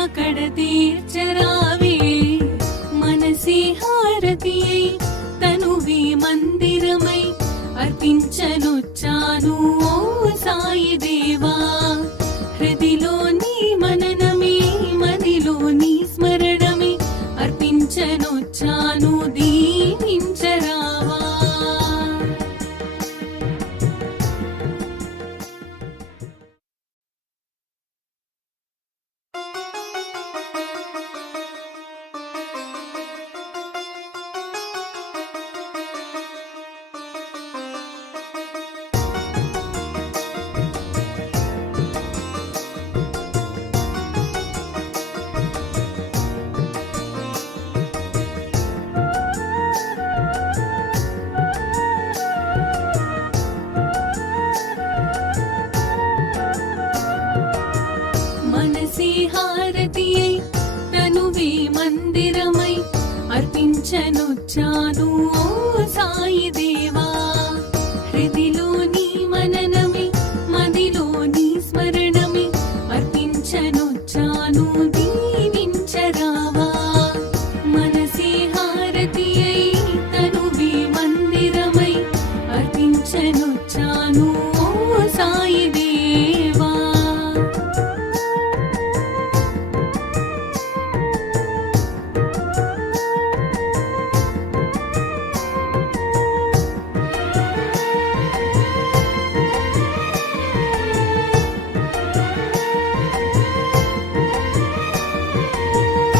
జన్మ కడ తీర్చరావే. మనసి హారతియై తనువి మందిరమై అర్పించనొచ్చాను ఓ సాయి దేవా హృదిలో నీ మననమే మదిలో నీ స్మరణమే అర్పించనొచ్చాను దీవించరావా హారతియై తనువే మందిరమై అర్పించనొచ్చాను ఓ సాయి దేవా